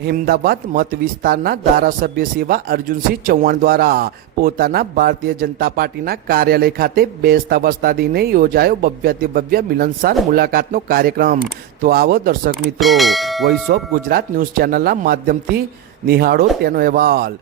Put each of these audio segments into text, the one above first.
અહેમદાબાદ મત વિસ્તારના ધારાસભ્ય સેવા અર્જુનસિંહ ચૌહાણ દ્વારા પોતાના ભારતીય જનતા પાર્ટીના કાર્યાલય ખાતે બેસતા વસતા દિને યોજાયો ભવ્યાતિ ભવ્ય મિલનસાર મુલાકાતનો કાર્યક્રમ. તો આવો દર્શક મિત્રો વોઇસ ઓફ ગુજરાત ન્યૂઝ ચેનલના માધ્યમથી નિહાળો તેનો અહેવાલ.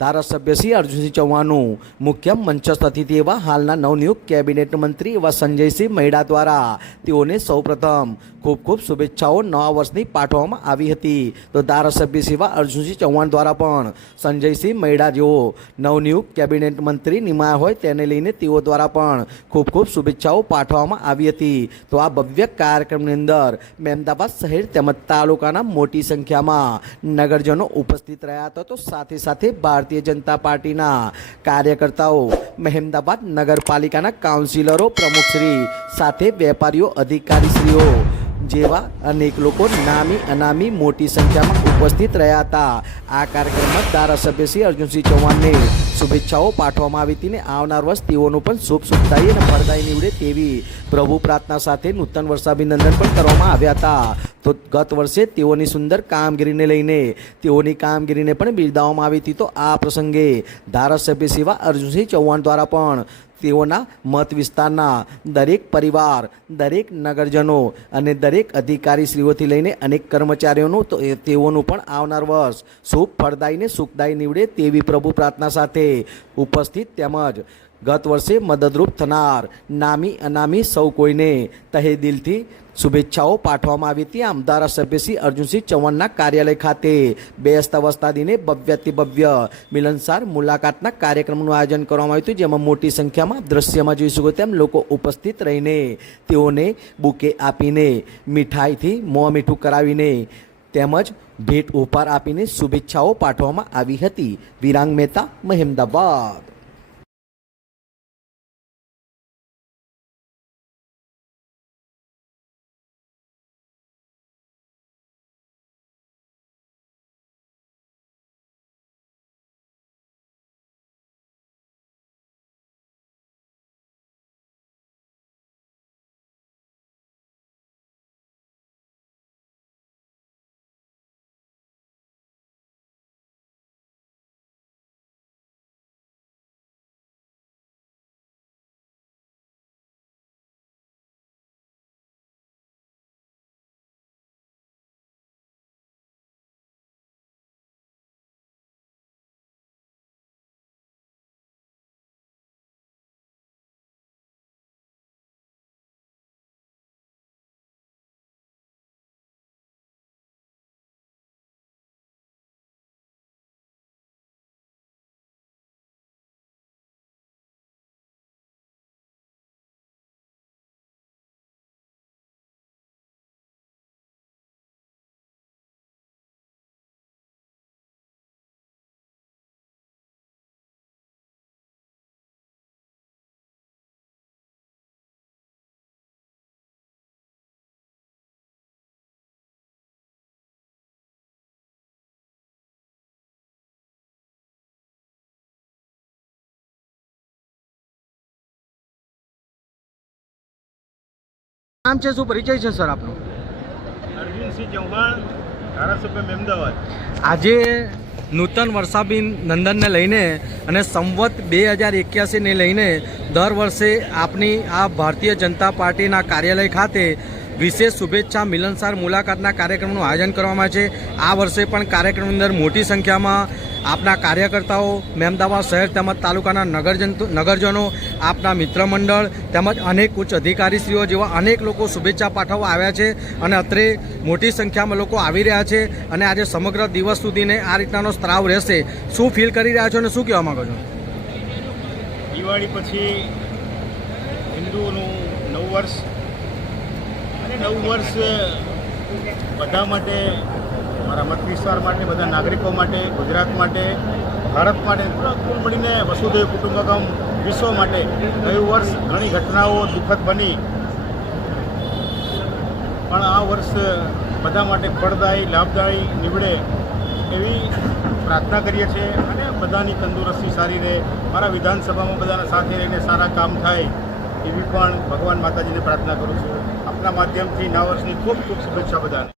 ધારાસભ્ય શ્રી અર્જુનસિંહ ચૌહાણનું મુખ્ય મંચસ્થ અતિથિ એવા હાલના નવનિયુક્ત કેબિનેટ મંત્રી એવા સંજયસિંહ મહેડા દ્વારા તેઓને સૌપ્રથમ ખૂબ ખૂબ શુભેચ્છાઓ નવા વર્ષની પાઠવવામાં આવી હતી. તો ધારાસભ્ય સેવા અર્જુનસિંહ ચૌહાણ દ્વારા પણ સંજયસિંહ મહેડા જેઓ નવનિયુક્ત કેબિનેટ મંત્રી નિમાયા હોય તેને લઈને તેઓ દ્વારા પણ ખૂબ ખૂબ શુભેચ્છાઓ પાઠવવામાં આવી હતી. તો આ ભવ્ય કાર્યક્રમની અંદર મહેમદાબાદ શહેર તેમજ તાલુકાના મોટી સંખ્યામાં નગરજનો ઉપસ્થિત રહ્યા હતા. તો સાથે સાથે ભારતીય જનતા પાર્ટીના કાર્યકર્તાઓ મહેમદાબાદ નગરપાલિકાના કાઉન્સિલરો પ્રમુખશ્રી સાથે વેપારીઓ અધિકારીશ્રીઓ જેવા અનેક લોકો નામી અનામી મોટી સંખ્યામાં ઉપસ્થિત રહ્યા હતા આ કાર્યક્રમમાં ધારાસભ્ય શ્રી અર્જુનસિંહ ચૌહાણને શુભેચ્છાઓ પાઠવવામાં આવી હતી ને આવનાર વર્ષ તેઓનું પણ શુભ સુખદાયી અને ફળદાયી નીવડે તેવી પ્રભુ પ્રાર્થના સાથે નૂતન વર્ષાભિનંદન પણ કરવામાં આવ્યા હતા તો ગત વર્ષે તેઓની સુંદર કામગીરીને લઈને તેઓની કામગીરીને પણ બિરદાવવામાં આવી હતી તો આ પ્રસંગે ધારાસભ્ય સેવા અર્જુનસિંહ ચૌહાણ દ્વારા પણ તેઓના મત વિસ્તારના દરેક પરિવાર, દરેક નગરજનો અને દરેક અધિકારીશ્રીઓથી લઈને અનેક કર્મચારીઓનું તો તેઓનું પણ આવનાર વર્ષ સુખ ફળદાયી ને સુખદાયી નીવડે તેવી પ્રભુ પ્રાર્થના સાથે ઉપસ્થિત તેમજ ગત વર્ષે મદદરૂપ થનાર નામી અનામી સૌ કોઈને તહે દિલથી શુભેચ્છાઓ પાઠવવામાં આવી હતી. આમ ધારાસભ્ય શ્રી અર્જુનસિંહ ચૌહાણના કાર્યાલય ખાતે બેસતા વસતા દિને ભવ્યથી ભવ્ય મિલનસાર મુલાકાતના કાર્યક્રમનું આયોજન કરવામાં આવ્યું હતું, જેમાં મોટી સંખ્યામાં દ્રશ્યમાં જોઈ શકો તેમ લોકો ઉપસ્થિત રહીને તેઓને બુકે આપીને મીઠાઈથી મોં મીઠું કરાવીને તેમજ ભેટ ઉપહાર આપીને શુભેચ્છાઓ પાઠવવામાં આવી હતી. વિરાંગ મહેતા, મહેમદાબાદ. નામ છે શું પરિચય છે સર આપનો? અર્જુનસિંહ ચૌહાણ ધારાસભ્ય મહેમદાવાદ આજે નૂતન વર્ષાબીન નંદનને લઈને અને સંવત બે હજાર એક્યાસીને લઈને દર વર્ષે આપની આ ભારતીય જનતા પાર્ટીના કાર્યાલય ખાતે વિશેષ શુભેચ્છા મિલનસાર મુલાકાતના કાર્યક્રમનું આયોજન કરવામાં આવે છે. આ વર્ષે પણ કાર્યક્રમની અંદર મોટી સંખ્યામાં આપના કાર્યકર્તાઓ મહેમદાવાદ શહેર તેમજ તાલુકાના નગરજન નગરજનો, આપના મિત્ર મંડળ તેમજ અનેક ઉચ્ચ અધિકારીશ્રીઓ જેવા અનેક લોકો શુભેચ્છા પાઠવવા આવ્યા છે અને અત્રે મોટી સંખ્યામાં લોકો આવી રહ્યા છે અને આજે સમગ્ર દિવસ સુધીને આ રીતનાનો સ્ત્રાવ રહેશે. શું ફીલ કરી રહ્યા છો અને શું કહેવા માંગો છો? દિવાળી પછી હિન્દુઓનું નવું વર્ષ અને નવું વર્ષ બધા માટે મારા મત વિસ્તાર માટે, બધા નાગરિકો માટે, ગુજરાત માટે, ભારત માટે કુલ મળીને વસુદેવ કુટુંબકમ વિશ્વ માટે ગયું વર્ષ ઘણી ઘટનાઓ દુઃખદ બની. પણ આ વર્ષ બધા માટે ફળદાયી, લાભદાયી નીવડે એવી પ્રાર્થના કરીએ છીએ અને બધાની તંદુરસ્તી સારી રહે. મારા વિધાનસભામાં બધાના સાથે રહીને સારા કામ થાય એવી પણ ભગવાન માતાજીને પ્રાર્થના કરું છું. આપના માધ્યમથી નવા વર્ષની ખૂબ ખૂબ શુભેચ્છા બધાને.